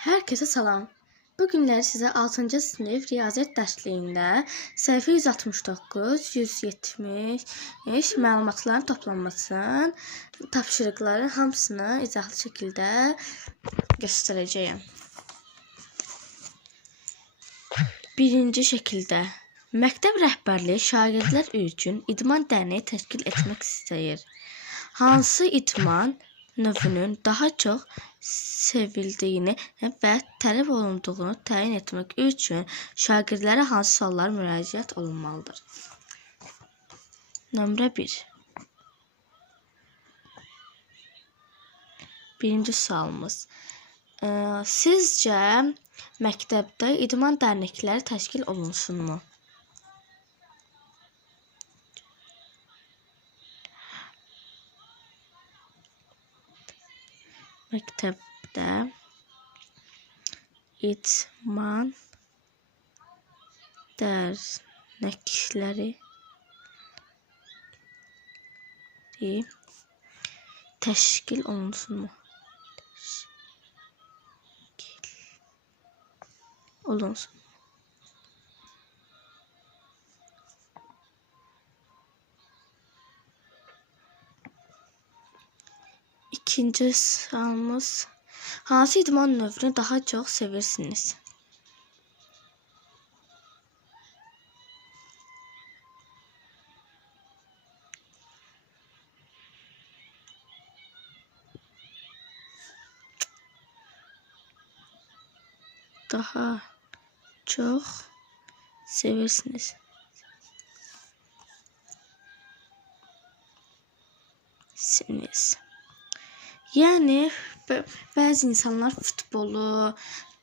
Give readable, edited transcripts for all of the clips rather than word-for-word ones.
Herkese salam. Bugünləri sizə 6-cı sinif riyaziyyat dərsliyində səhifə 169, 170 məlumatların toplanmasının tapşırıqların hamısını izahlı şəkildə göstərəcəyəm. Birinci şəkildə məktəb rəhbərliyi şagirdlər üçün idman dərneyi təşkil etmək istəyir. Hansı idman növünün daha çox sevildiyini və tələb olunduğunu təyin etmək üçün şagirdlərə hansı suallar müraciət olunmalıdır? Nömrə 1. Birinci sualımız. Sizcə məktəbdə idman dərnəkləri təşkil olunsunmu? Məktəbdə idman dərnəkləri təşkil olunsunmu? Olunsun. İkinci sualımız. Hansı idman növünü daha çox sevirsiniz? Daha çox sevirsiniz. Yəni bəzi insanlar futbolu,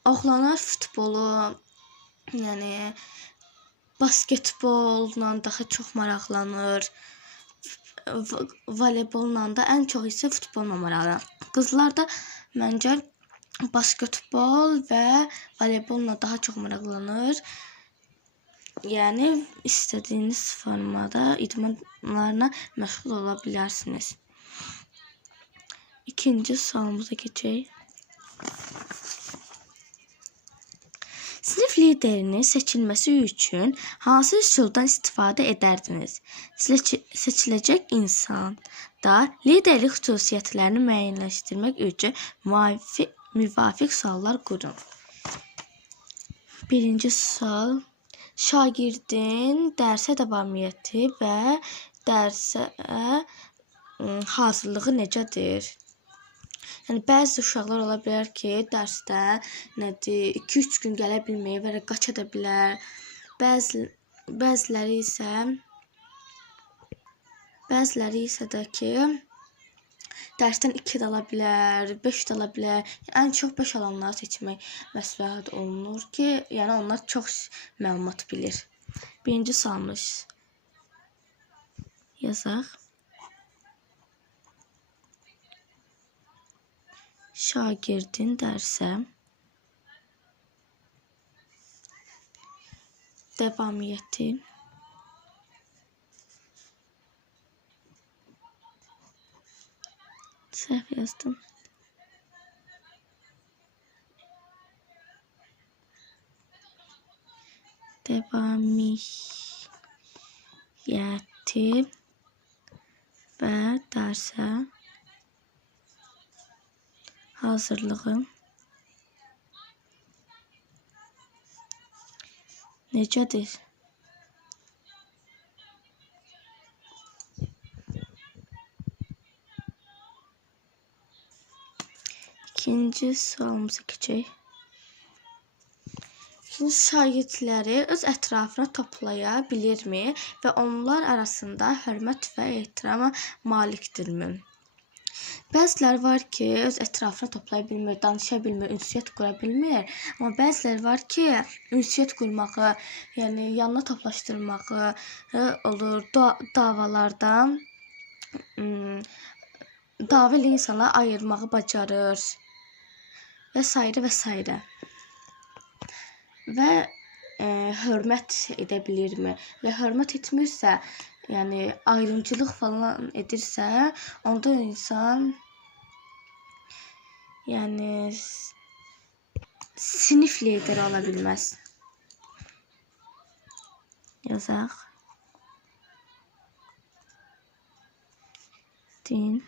oğlanlar futbolu, yəni basketbolla daha çox maraqlanır. Voleybolla da ən çox isə futbolla maraqlanır. Qızlar da məncə basketbol və voleybolla daha çox maraqlanır. Yəni istədiyiniz formada idmanlarına məşğul ola bilərsiniz. İkinci sualımıza keçək. Sinif liderinin seçilməsi üçün hansı üsuldan istifadə edərdiniz? Seçiləcək insanda liderlik xüsusiyyətlərini müəyyənləşdirmək üçün müvafiq suallar qurun. Birinci sual. Şagirdin dərsə davamiyyəti və dərsə hazırlığı necədir? Yəni bəzi uşaqlar ola bilər ki, dərsdə 2-3 gün gələ bilməyib və qaça da bilər. Bəziləri isə də ki, dərsdən 2 də ala bilər, 5 də ala bilər. Ən çox 5 alanları seçmək məsləhət olunur ki, yəni onlar çox məlumat bilir. Birinci sualımız yazaq. Şagirdin dərsə davamiyyəti səhv yazdım. Davamiyyəti və dərsə hazırlığı necədir? İkinci sualımıza keçək. Şagirdləri öz ətrafına toplaya bilirmi və onlar arasında hörmət və ehtirama malikdirmi? Bəziləri var ki, öz ətrafına toplaya bilmir, danışa bilmir, ünsiyyət qura bilmir. Amma bəziləri var ki, ünsiyyət qurmağı, yəni yanına toplaşdırmağı olur, davalardan davalı insanları ayırmağı bacarır və s. və s. Və hörmət edə bilirmi? Və hörmət etmirsə, yəni ayrımcılıq falan edirsə, onda insan yəni sinif lideri ola bilməz. Yazaq. Din.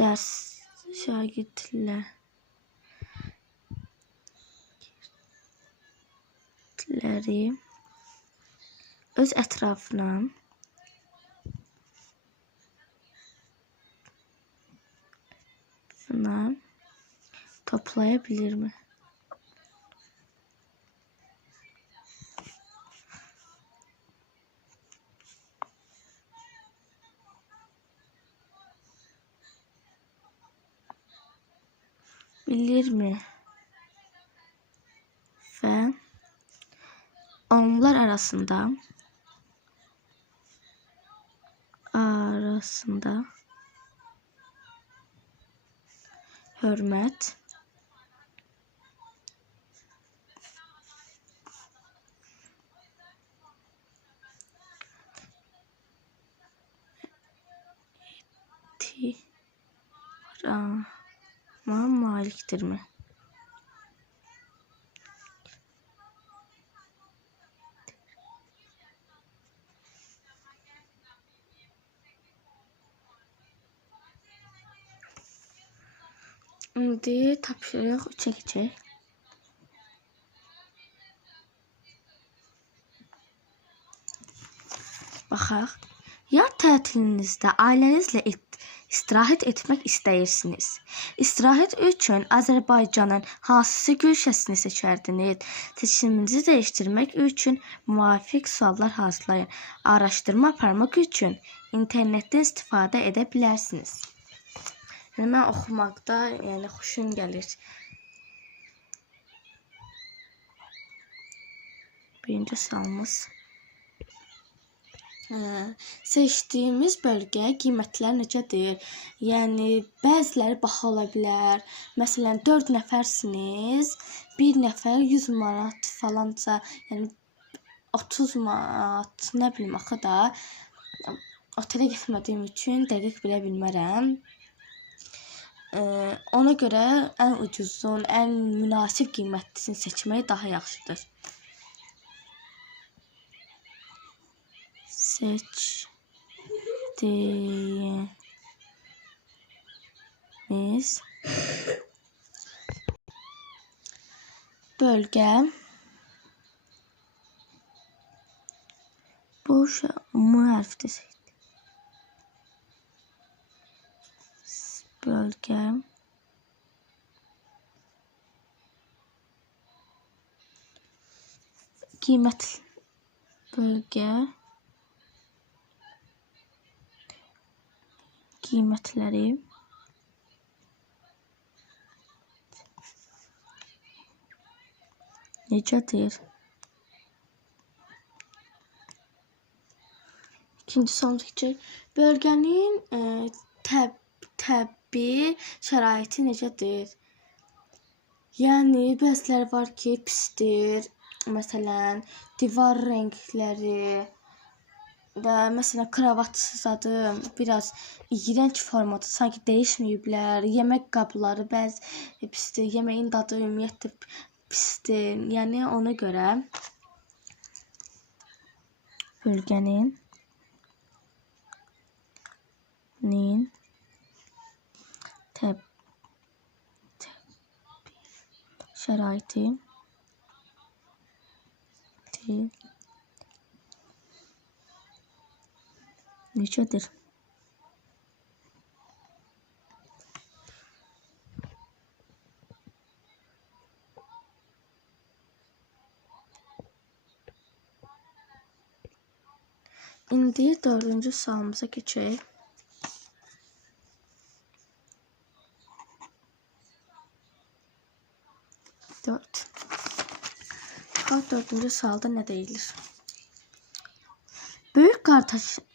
Dərs şagirdləri öz ətrafına toplaya bilirmi? Bilirmi? Və onlar arasında hörmət malikdirmi? İndi tapşırıq 3-ə keçək. Baxaq. Yaz tətilinizdə ailənizlə istirahət etmək istəyirsiniz. İstirahət üçün Azərbaycanın hansı güşəsini seçərdiniz? Seçiminizi dəyişdirmək üçün müvafiq suallar hazırlayın. Araşdırma aparmaq üçün internetdən istifadə edə bilərsiniz. Mən oxumaqda xoşum gəlir. Birinci sualımız. Seçdiyimiz bölgə qiymətləri necədir? Yəni, bəziləri baha ola bilər. Məsələn, 4 nəfərsiniz, bir nəfər 100 manat falanca, yəni 30 manat, nə bilim, axı da otelə getmədiyim üçün dəqiq bilə bilmərəm. Ona görə ən ucuzun, ən münasib qiymətlisini seçmək daha yaxşıdır. Seçdiyimiz bölgə bu hərfdə bölgə qiymətləri necədir? İkinci sualımız keçək. Bölgənin təbii şəraiti necədir? Yəni, bəziləri var ki, pisdir. Məsələn, divar rəngləri və məsələn, kravat zadı biraz iyrənc formada, sanki dəyişməyiblər. Yemək qabları bəzi pisdir, yeməyin dadı ümumiyyətlə pisdir. Yəni, ona görə bölgənin şəraiti necədir? İndi 4-cü sualımıza keçək. 4-cü sualda nə deyilir? Böyük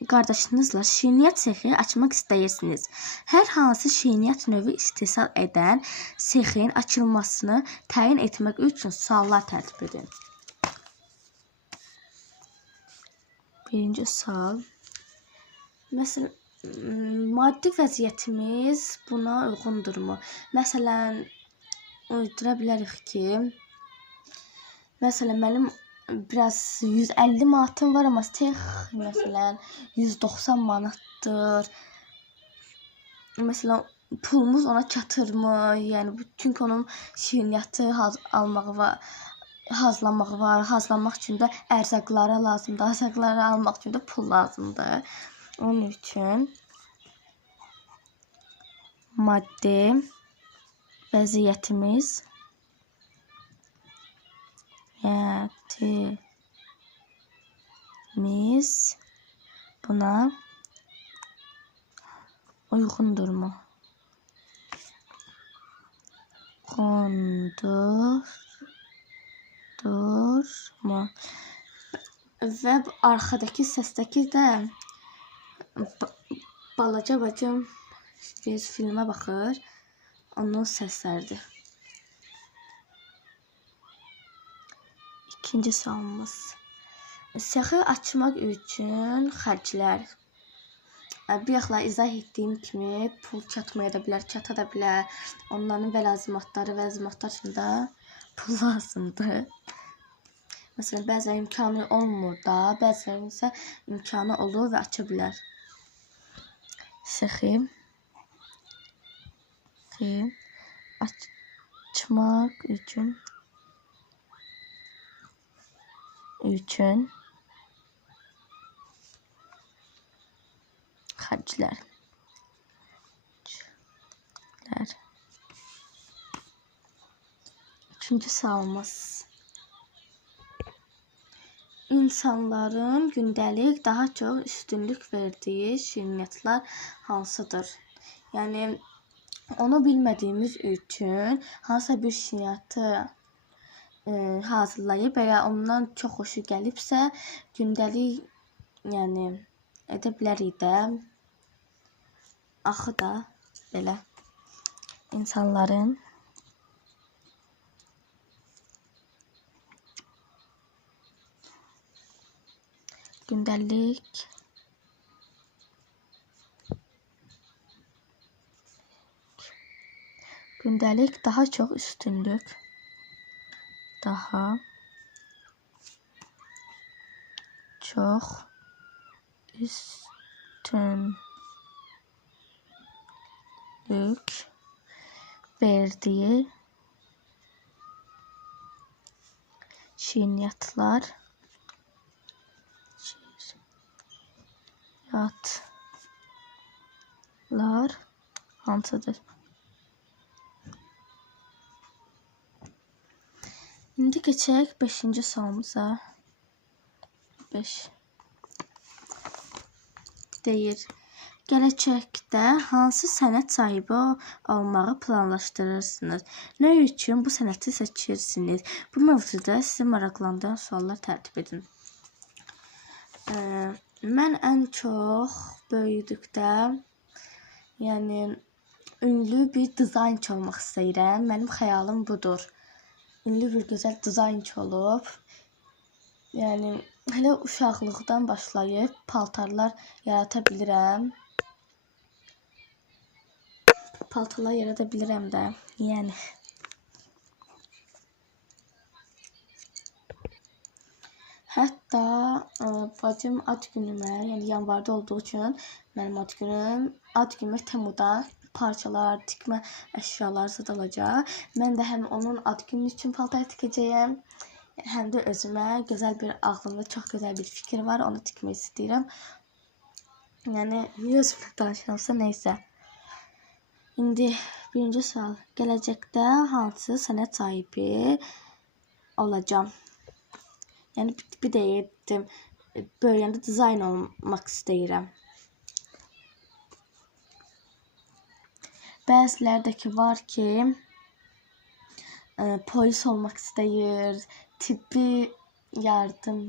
qardaşınızla şirniyyat sexi açmaq istəyirsiniz. Hər hansı şirniyyat növü istehsal edən sexin açılmasını təyin etmək üçün suallar tərtib edin. Birinci sual. Məsələn, maddi vəziyyətimiz buna uyğundurmu? Məsələn, uydura bilərik ki, məsələn, mənim biraz 150 manatım var, amma məsələn 190 manatdır. Məsələn, pulumuz ona çatırmı? Yəni çünki onun şirniyyatı almağı var, hazırlamağı var. Hazırlamaq üçün də ərzaqları lazımdır. Ərzaqları almaq üçün də pul lazımdır. Onun üçün maddi vəziyyətimiz buna uyğundurmu? Uyğundurmu? Və arxadakı səsdəki də balaca bacım filmə baxır. Onun səsləridir. İkinci sualımız. Siyahı açmaq üçün xərclər. Bayaqla izah etdiyim kimi pul çatmaya da bilər, çata da bilər. Onların vəzimatlar üçün də pul lazımdır. Məsələn, bəzən imkanı olmur da, bəzən isə imkanı olur və aça bilər. Siyahı açmaq üçün xərclər. Üçüncü sualımız. İnsanların gündəlik daha çox üstünlük verdiyi şirniyyatlar hansıdır? Yəni, onu bilmədiyimiz üçün hansısa bir şirniyyatı hazırlayıb və ya ondan çox xoşu gəlibsə, gündəlik edə bilərik də. Axı da belə insanların gündəlik daha çox üstünlük verdiyi şirniyyatlar hansıdır? İndi keçək 5-ci sualımıza. 5 deyir. Gələcəkdə hansı sənət sahibi olmağı planlaşdırırsınız? Nə üçün bu sənəti seçirsiniz? Bu mövzuda sizi maraqlandıran suallar tərtib edin. Mən ən çox böyüdükdə, ünlü bir dizaynçı olmaq istəyirəm. Mənim xəyalım budur. Ünlü bir gözəl dizaynçı olub, hələ uşaqlıqdan başlayıb paltarlar yarada bilirəm. Paltarlar yarada bilirəm də, Hətta bacım ad günümə, yanvarda olduğu üçün mənim ad günümə Temuda parçalar, tikmə əşyalar alacaq. Mən də həm onun ad günü üçün paltar tikəcəyəm, həm də özümə ağlımda çox gözəl bir fikir var, onu tikmək istəyirəm. Niyə özümlə danışıramsa, neysə. İndi birinci sual. Gələcəkdə hansı sənət sahibi olacağam? Bir də etdim, böyüyəndə dizayn olmaq istəyirəm. Bəzilərdəki var ki, polis olmaq istəyir, tibbi yardım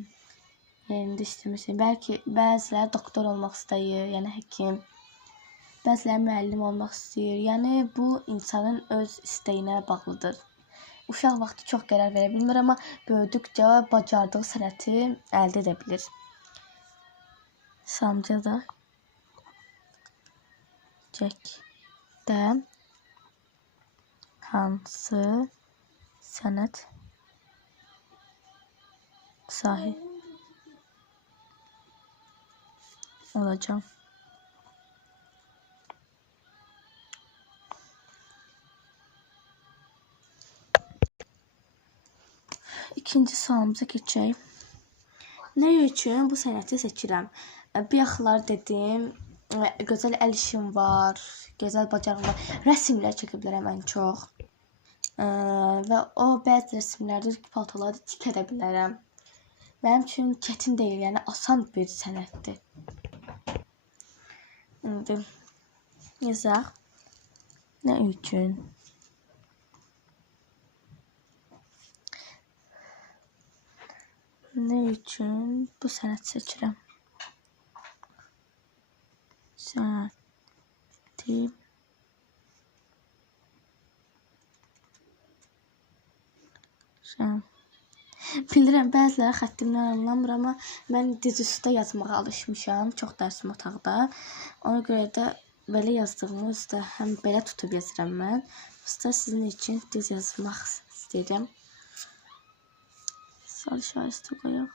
yerində işləmək istəyir. Bəlkə bəziləri doktor olmaq istəyir, həkim. Bəziləri müəllim olmaq istəyir. Bu insanın öz istəyinə bağlıdır. Uşaq vaxtı çox qərar verə bilmir, amma böyüdükcə bacardığı sənəti əldə edə bilir. Samcada gələcəkdə hansı sənət sahibi olacağım? İkinci sualımıza keçək. Nə üçün bu sənəti seçirəm? Bir yaxınlar dedim, gözəl əl işim var, gözəl bacarığım var. Rəsmlər çəkə bilərəm ən çox. Və o bəzi rəsmlərdə paltoları tikə də bilərəm. Mənim üçün çətin deyil, yəni asan bir sənətdir. İndi yazaq. Nə üçün? Nə üçün bu sənət seçirəm? Sənəti bilirəm, bəziləri xəttimdən anlamır, amma mən diz üstə yazmağa alışmışam, çox dərsim otaqda. Ona görə də belə yazdığımı üstə həm belə tutub yazıram mən. Üstə sizin üçün diz yazmaq istəyirəm. Sual işarəsi qoyaq.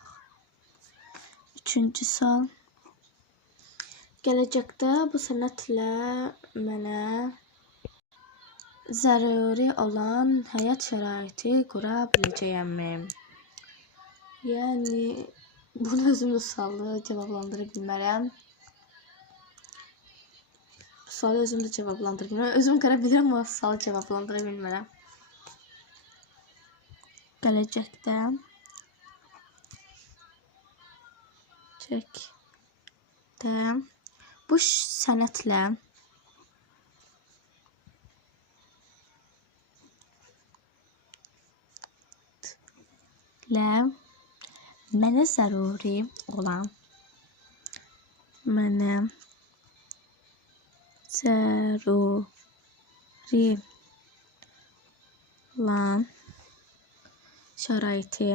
Üçüncü sual. Gələcəkdə bu sənətlə mənə zəruri olan həyat şəraiti qura biləcəyəmmi? Yəni, bunu özüm də sualı cavablandıra bilmərəm. Bu sualı özüm də cavablandıra bilmərəm. Özüm qara bilirəm, amma sualı cavablandıra bilmərəm. Gələcəkdə bu sənətlə mənə zəruri olan şəraiti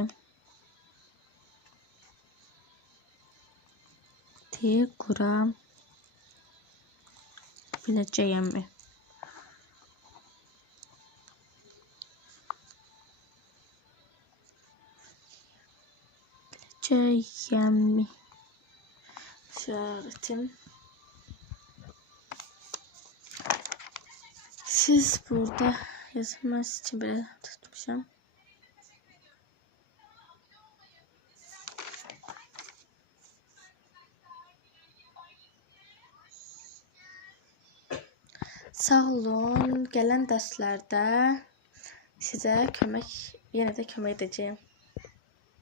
qura biləcəyəmmi? Şəraiti. Siz burada yazılmaz için belə tutmuşam. Sağ olun. Gələn dərslərdə sizə yenə də kömək edəcəyim.